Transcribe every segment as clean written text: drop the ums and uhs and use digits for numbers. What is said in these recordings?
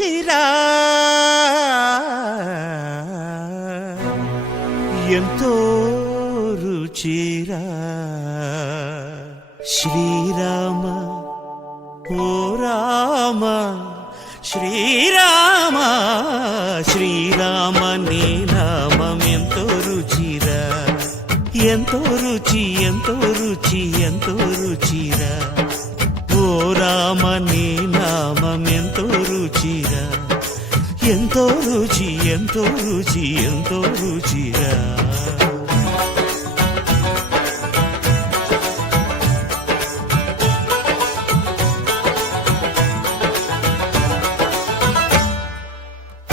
రుచిరా ఎంతో రుచిరా శ్రీరామ ఓ రామ శ్రీరామ శ్రీరామ నీ నామం ఎంతో రుచిరా ఎంతో రుచి ఎంతో రుచి ఎంతో రుచిరా ఓ రామ నీ నామం ఎంతో రుచిరా ఎంతో రుచి ఎంతో రుచి ఎంతో రుచిరా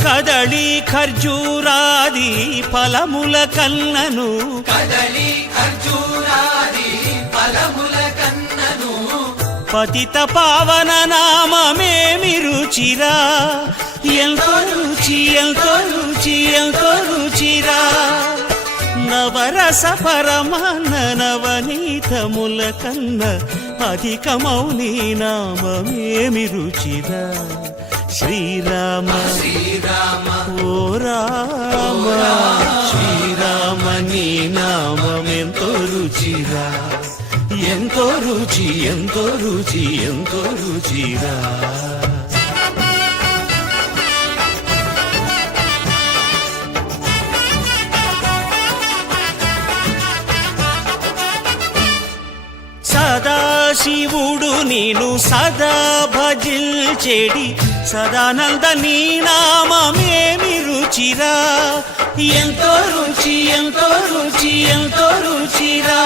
కదళి ఖర్జూరాది ఫలముల కన్నను కదలి ఖర్జూరాది ఫలముల కన్నను పతిత పావన నామమేమి రుచిరా ఎంతో రుచి ఎంతో రుచి ఎంతో రుచిరా నవరస పరమాన్న నవనీతముల కన్న అధికమౌని నామమేమి రుచిరా శ్రీరామ శ్రీరామ ఓ రామ శ్రీరామ నీ నామం ఎంతో రుచిరా ఎంతో రుచి ఎంతో రుచి ఎంతో రుచిరా సదాశివుడు నేను సదా భజిల్చెడి సదానంద నీ నామమేమి రుచిరా ఎంతో రుచి ఎంతో రుచి ఎంతో రుచిరా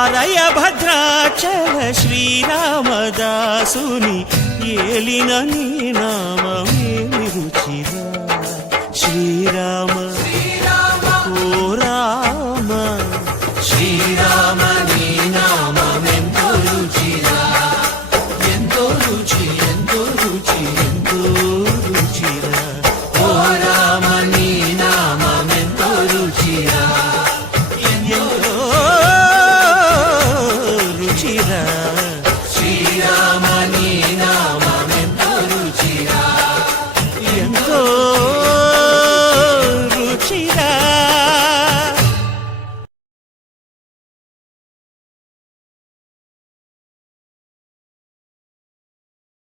అరయ భద్రాచల శ్రీరామదాసుని ఏలిన నీ నామమేమి రుచిరా శ్రీరామ